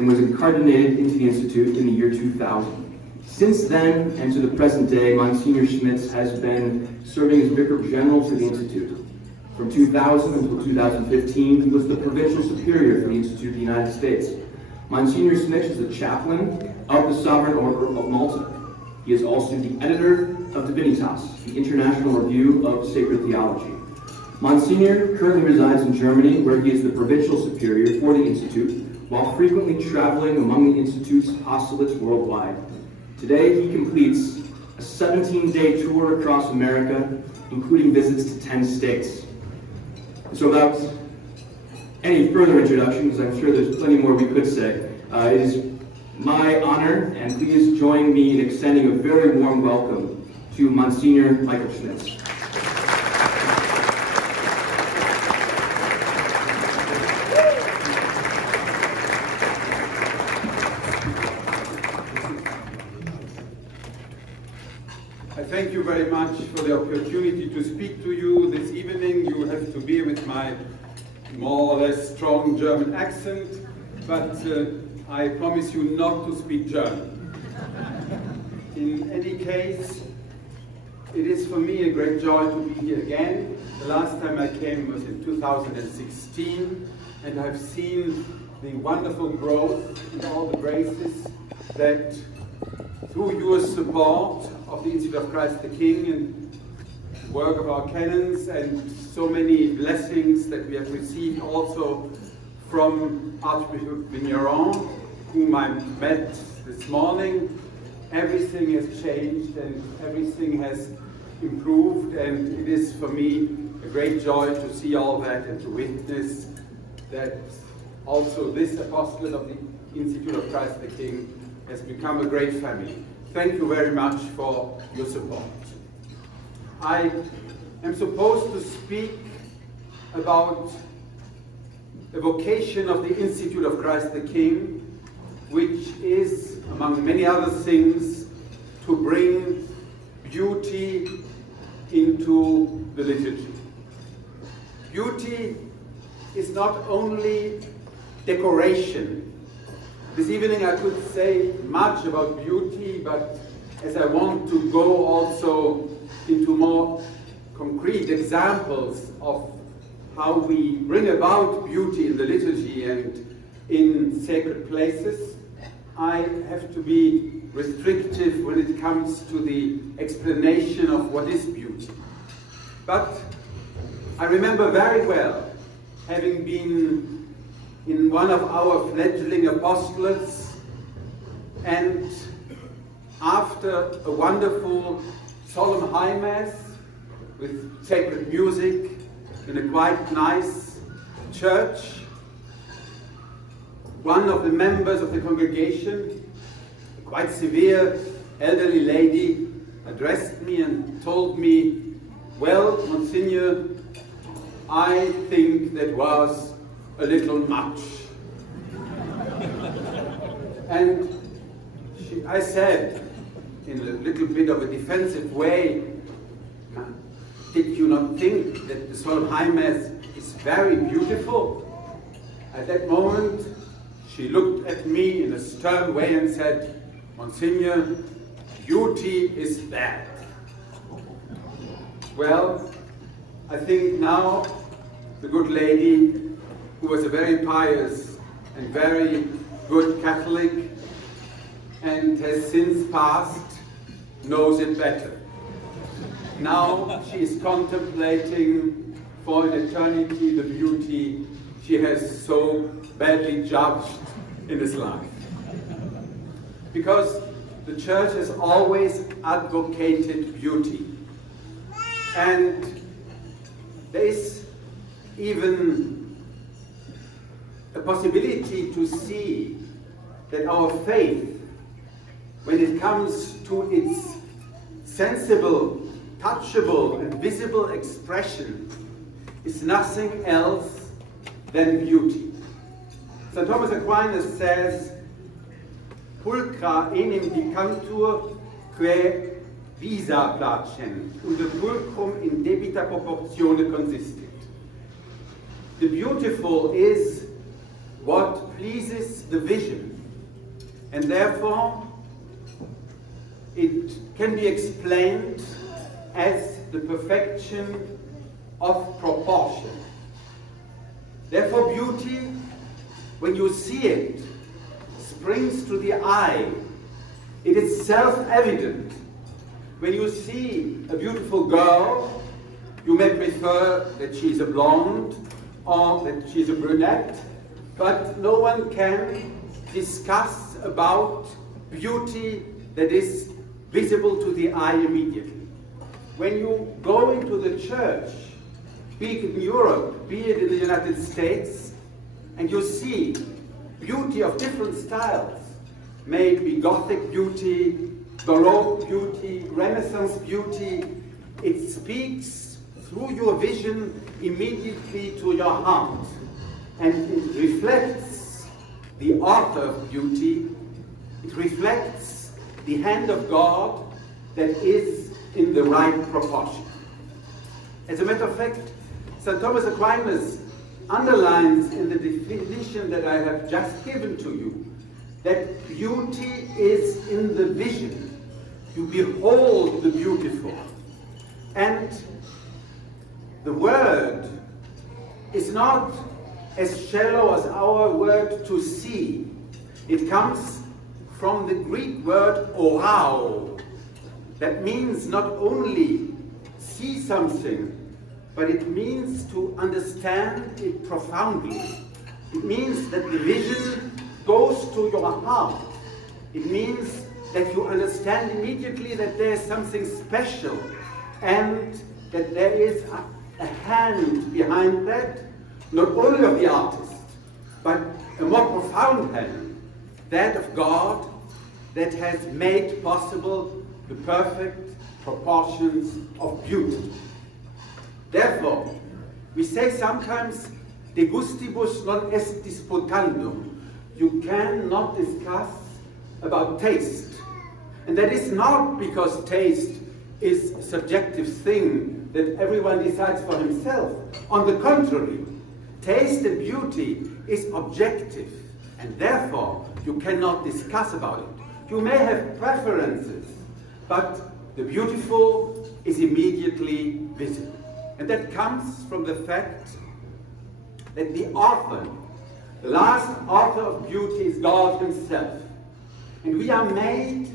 and was incarnated into the Institute in the year 2000. Since then, and to the present day, Monsignor Schmitz has been serving as Vicar General to the Institute. From 2000 until 2015, he was the Provincial Superior for the Institute of the United States. Monsignor Schmitz is the chaplain of the Sovereign Order of Malta. He is also the editor of Divinitas, the International Review of Sacred Theology. Monsignor currently resides in Germany, where he is the Provincial Superior for the Institute, while frequently traveling among the Institute's apostolates worldwide. Today, he completes a 17-day tour across America, including visits to 10 states. So without any further introductions, I'm sure there's plenty more we could say. It is my honor, and please join me in extending a very warm welcome to Monsignor Michael Schmitz. Thank you very much for the opportunity to speak to you this evening. You have to bear with my more or less strong German accent, but I promise you not to speak German. In any case, it is for me a great joy to be here again. The last time I came was in 2016, and I've seen the wonderful growth and all the graces that through your support of the Institute of Christ the King and work of our canons and so many blessings that we have received also from Archbishop Vigneron, whom I met this morning, everything has changed and everything has improved, and it is for me a great joy to see all that and to witness that also this apostolate of the Institute of Christ the King has become a great family. Thank you very much for your support. I am supposed to speak about the vocation of the Institute of Christ the King, which is, among many other things, to bring beauty into the liturgy. Beauty is not only decoration. This evening I could say much about beauty, but as I want to go also into more concrete examples of how we bring about beauty in the liturgy and in sacred places, I have to be restrictive when it comes to the explanation of what is beauty. But I remember very well having been in one of our fledgling apostolates, and after a wonderful solemn high mass with sacred music in a quite nice church, one of the members of the congregation, a quite severe elderly lady, addressed me and told me, "Well, Monsignor, I think that was a little much." And I said, in a little bit of a defensive way, "Did you not think that the Solemn High Mass is very beautiful?" At that moment, she looked at me in a stern way and said, "Monsignor, beauty is bad." Well, I think now the good lady, who was a very pious and very good Catholic and has since passed, knows it better. Now she is contemplating for an eternity the beauty she has so badly judged in this life. Because the Church has always advocated beauty. And there is even a possibility to see that our faith, when it comes to its sensible, touchable, and visible expression, is nothing else than beauty. St. Thomas Aquinas says, "Pulchra enim dicantur quae visa placent, und the pulchrum in debita proportione consistit." The beautiful is what pleases the vision, and therefore it can be explained as the perfection of proportion. Therefore, beauty, when you see it, springs to the eye. It is self-evident. When you see a beautiful girl, you may prefer that she is a blonde or that she is a brunette, but no one can discuss about beauty that is visible to the eye immediately. When you go into the church, be it in Europe, be it in the United States, and you see beauty of different styles, may it be Gothic beauty, Baroque beauty, Renaissance beauty, it speaks through your vision immediately to your heart, and it reflects the author of beauty. It reflects the hand of God that is in the right proportion. As a matter of fact, St. Thomas Aquinas underlines in the definition that I have just given to you that beauty is in the vision. You behold the beautiful. And the word is not as shallow as our word to see. It comes from the Greek word orao. That means not only see something, but it means to understand it profoundly. It means that the vision goes to your heart. It means that you understand immediately that there is something special and that there is a hand behind that, not only of the artist, but a more profound hand, that of God, that has made possible the perfect proportions of beauty. Therefore, we say sometimes, de gustibus non est disputandum. You cannot discuss about taste. And that is not because taste is a subjective thing that everyone decides for himself. On the contrary, taste and beauty is objective, and therefore you cannot discuss about it. You may have preferences, but the beautiful is immediately visible. And that comes from the fact that the author, the last author of beauty, is God himself. And we are made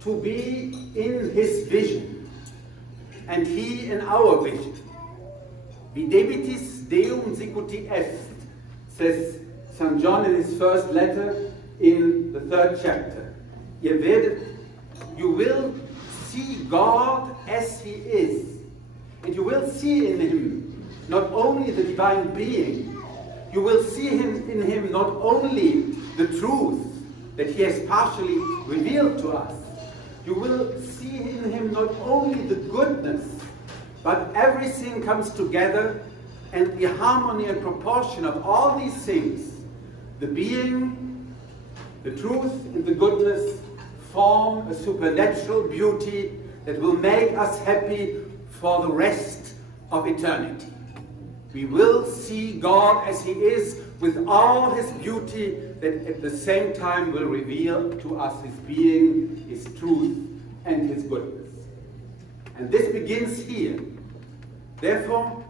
to be in his vision, and he in our vision. Videbitis Deum sicuti est, says St. John in his first letter in the 3rd chapter. You will see God as he is. And you will see in him not only the divine being, you will see in him not only the truth that he has partially revealed to us, you will see in him not only the goodness, but everything comes together, and the harmony and proportion of all these things, the being, the truth, and the goodness, form a supernatural beauty that will make us happy for the rest of eternity. We will see God as he is, with all his beauty, that at the same time will reveal to us his being, his truth, and his goodness. And this begins here. Therefore,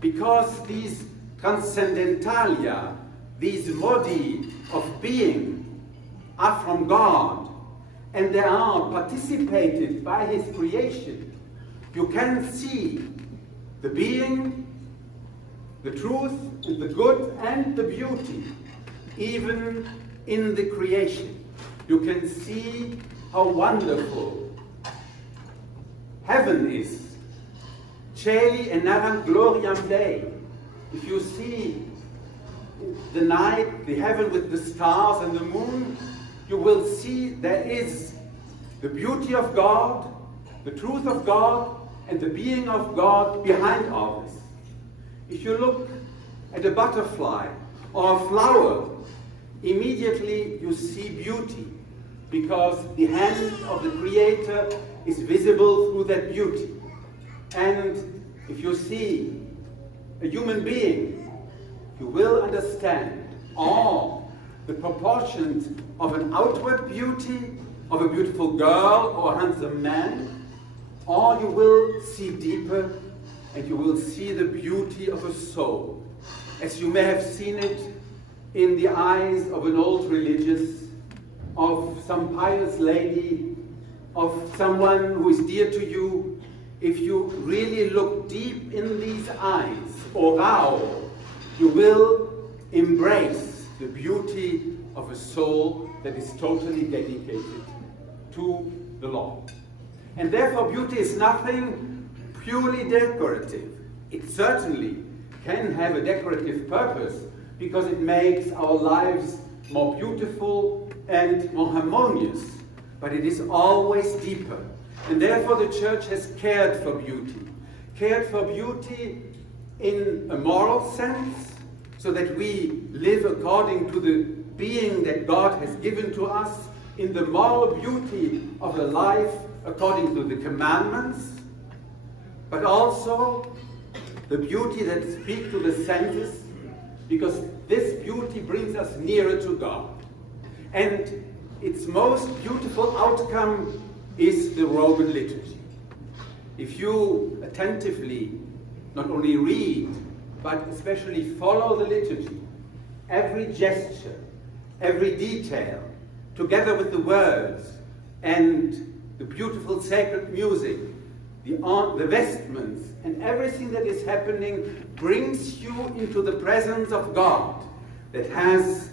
because these transcendentalia, these modi of being, are from God, and they are participated by his creation, you can see the being, the truth, and the good, and the beauty, even in the creation. You can see how wonderful heaven is. Celi enaram gloriam Dei. If you see the night, the heaven with the stars and the moon, you will see there is the beauty of God, the truth of God, and the being of God behind all this. If you look at a butterfly or a flower, immediately you see beauty, because the hand of the Creator is visible through that beauty. And if you see a human being, you will understand or the proportions of an outward beauty, of a beautiful girl or a handsome man, or you will see deeper and you will see the beauty of a soul, as you may have seen it in the eyes of an old religious, of some pious lady, of someone who is dear to you. If you really look deep in these eyes, orao, you will embrace the beauty of a soul that is totally dedicated to the Lord. And therefore beauty is nothing purely decorative. It certainly can have a decorative purpose because it makes our lives more beautiful and more harmonious, but it is always deeper. And therefore the Church has cared for beauty in a moral sense, so that we live according to the being that God has given to us, in the moral beauty of the life according to the commandments, but also the beauty that speaks to the senses, because this beauty brings us nearer to God. And its most beautiful outcome is the Roman liturgy. If you attentively not only read, but especially follow the liturgy, every gesture, every detail, together with the words and the beautiful sacred music, the vestments, and everything that is happening brings you into the presence of God that has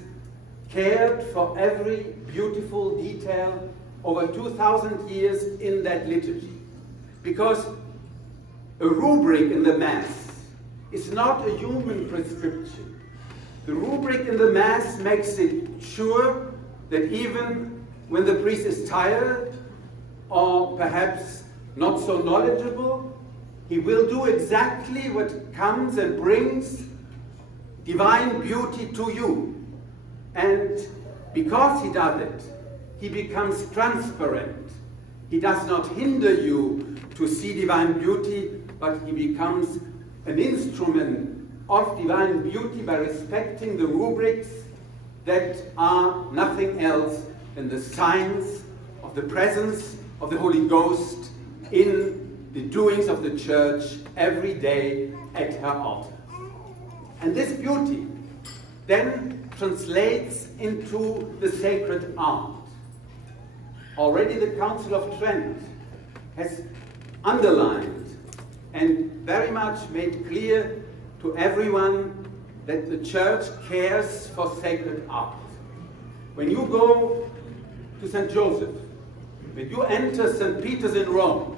cared for every beautiful detail over 2,000 years in that liturgy. Because a rubric in the Mass is not a human prescription. The rubric in the Mass makes it sure that even when the priest is tired or perhaps not so knowledgeable, he will do exactly what comes and brings divine beauty to you. And because he does it, he becomes transparent. He does not hinder you to see divine beauty, but he becomes an instrument of divine beauty by respecting the rubrics that are nothing else than the signs of the presence of the Holy Ghost in the doings of the Church every day at her altar. And this beauty then translates into the sacred art. Already the Council of Trent has underlined and very much made clear to everyone that the Church cares for sacred art. When you go to St. Joseph, when you enter St. Peter's in Rome,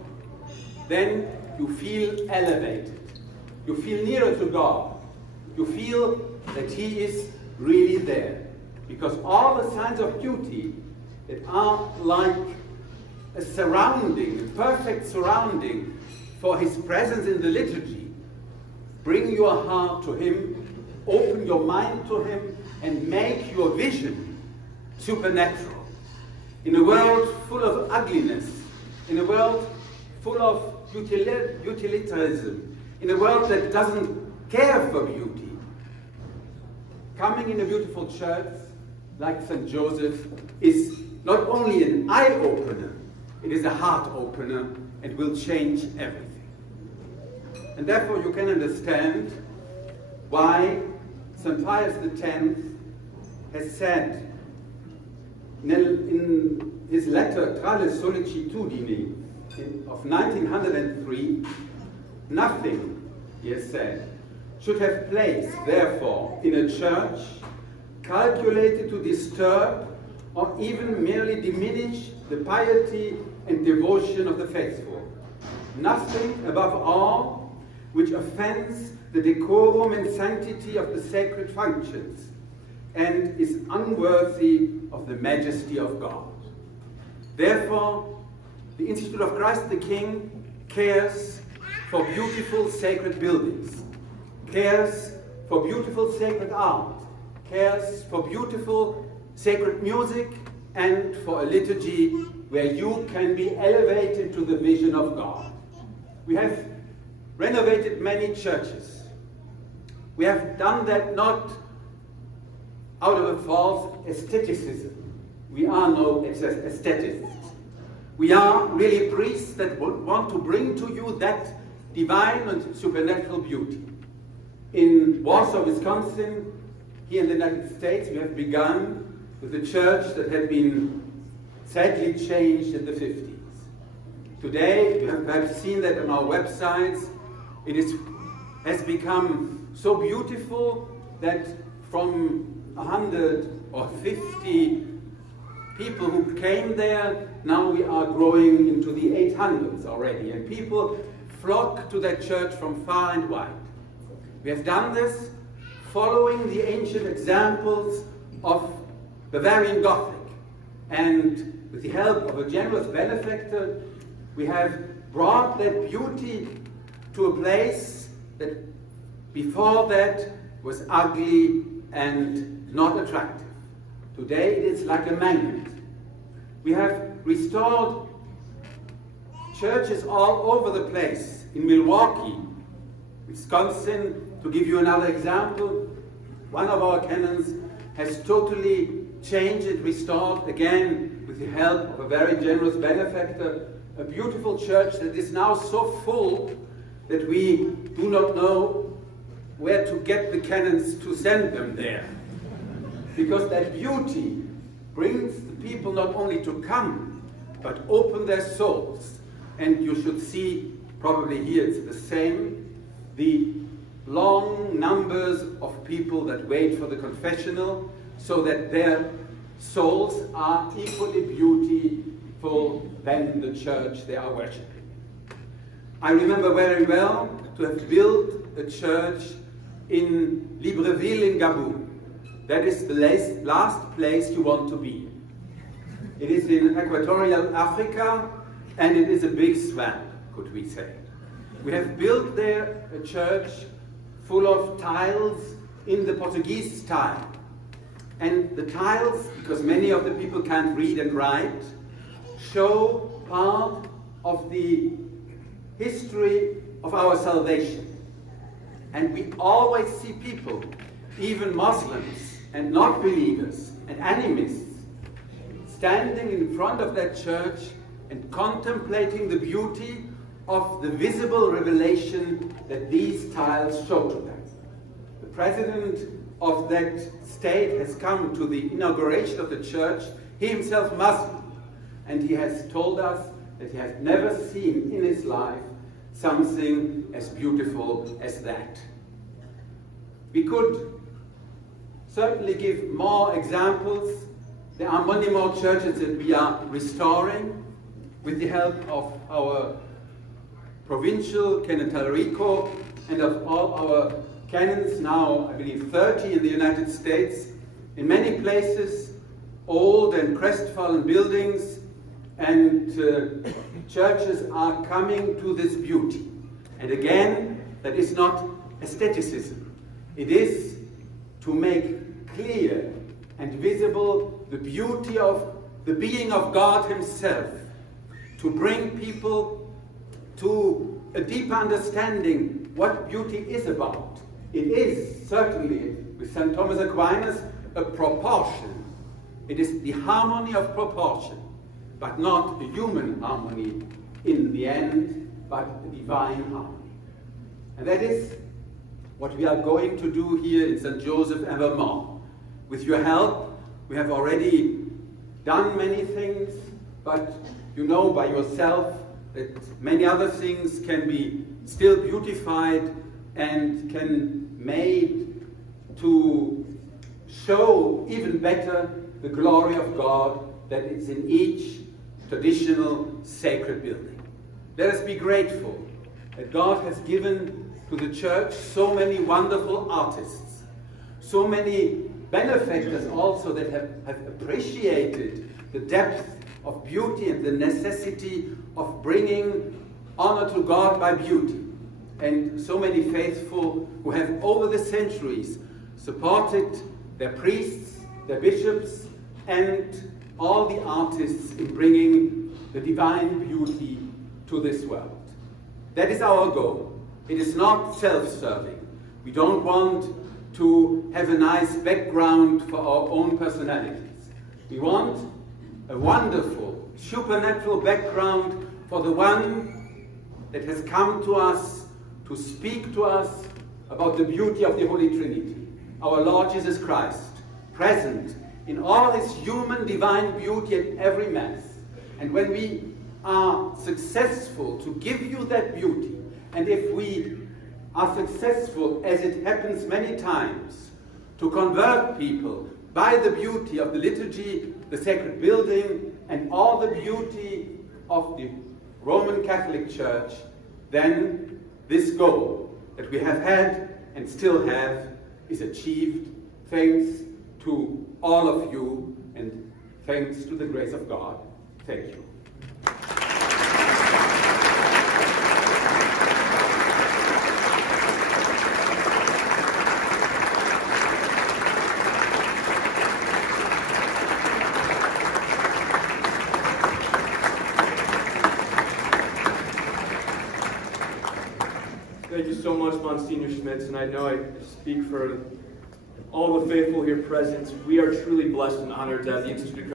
then you feel elevated. You feel nearer to God. You feel that He is really there. Because all the signs of beauty that are like a surrounding, a perfect surrounding for His presence in the liturgy, bring your heart to Him, open your mind to Him, and make your vision supernatural. In a world full of ugliness, in a world full of utilitarianism, in a world that doesn't care for beauty, coming in a beautiful church like St. Joseph is not only an eye-opener, it is a heart-opener and will change everything. And therefore you can understand why St. Pius X has said in his letter Tra le Sollecitudini of 1903, nothing, he has said, should have place, therefore, in a church calculated to disturb or even merely diminish the piety and devotion of the faithful. Nothing, above all, which offends the decorum and sanctity of the sacred functions and is unworthy of the majesty of God. Therefore, the Institute of Christ the King cares for beautiful sacred buildings, cares for beautiful sacred art, cares for beautiful sacred music, and for a liturgy where you can be elevated to the vision of God. We have renovated many churches. We have done that not out of a false aestheticism. We are no aesthetists. We are really priests that want to bring to you that divine and supernatural beauty. In Warsaw, Wisconsin, here in the United States, we have begun with a church that had been sadly changed in the 50s. Today, you have perhaps seen that on our websites, has become so beautiful that from 150 people who came there, now we are growing into the 800s already, and people flock to that church from far and wide. We have done this following the ancient examples of Bavarian Gothic, and with the help of a generous benefactor, we have brought that beauty to a place that before that was ugly and not attractive. Today it is like a magnet. We have restored churches all over the place. In Milwaukee, Wisconsin, to give you another example, one of our canons has totally changed it, restored again with the help of a very generous benefactor, a beautiful church that is now so full that we do not know where to get the canons to send them there. Because that beauty brings the people not only to come, but open their souls. And you should see, probably here it's the same, the long numbers of people that wait for the confessional, so that their souls are equally beautiful than the church they are worshipping. I remember very well to have built a church in Libreville in Gabon. That is the last place you want to be. It is in equatorial Africa, and it is a big swamp, could we say. We have built there a church full of tiles in the Portuguese style. And the tiles, because many of the people can't read and write, show part of the history of our salvation. And we always see people, even Muslims and not believers and animists, standing in front of that church and contemplating the beauty of the visible revelation that these tiles show to them. The president of that state has come to the inauguration of the church, he himself Muslim, and he has told us that he has never seen in his life something as beautiful as that. We could certainly give more examples. There are many more churches that we are restoring with the help of our provincial canon Talarico and of all our canons, now I believe 30 in the United States. In many places, old and crestfallen buildings and churches are coming to this beauty. And again, that is not aestheticism. It is to make clear and visible the beauty of the being of God Himself, to bring people to a deeper understanding what beauty is about. It is certainly, with St. Thomas Aquinas, a proportion. It is the harmony of proportion, but not a human harmony in the end, but a divine harmony. And that is what we are going to do here in St. Joseph and Vermont. With your help, we have already done many things, but you know by yourself that many other things can be still beautified and can made to show even better the glory of God that is in each traditional sacred building. Let us be grateful that God has given to the church so many wonderful artists, so many benefactors also that have appreciated the depth of beauty and the necessity of bringing honor to God by beauty. And so many faithful who have over the centuries supported their priests, their bishops, and all the artists in bringing the divine beauty to this world. That is our goal. It is not self-serving. We don't want to have a nice background for our own personalities. We want a wonderful, supernatural background for the one that has come to us to speak to us about the beauty of the Holy Trinity, our Lord Jesus Christ, present in all his human divine beauty at every Mass. And when we are successful to give you that beauty, and if we are successful, as it happens many times, to convert people by the beauty of the liturgy, the sacred building, and all the beauty of the Roman Catholic Church, then this goal that we have had and still have is achieved thanks to all of you and thanks to the grace of God. Thank you. Thank you so much, Monsignor Schmitz, and I know I speak for all the faithful here present. We are truly blessed and honored to have the Institute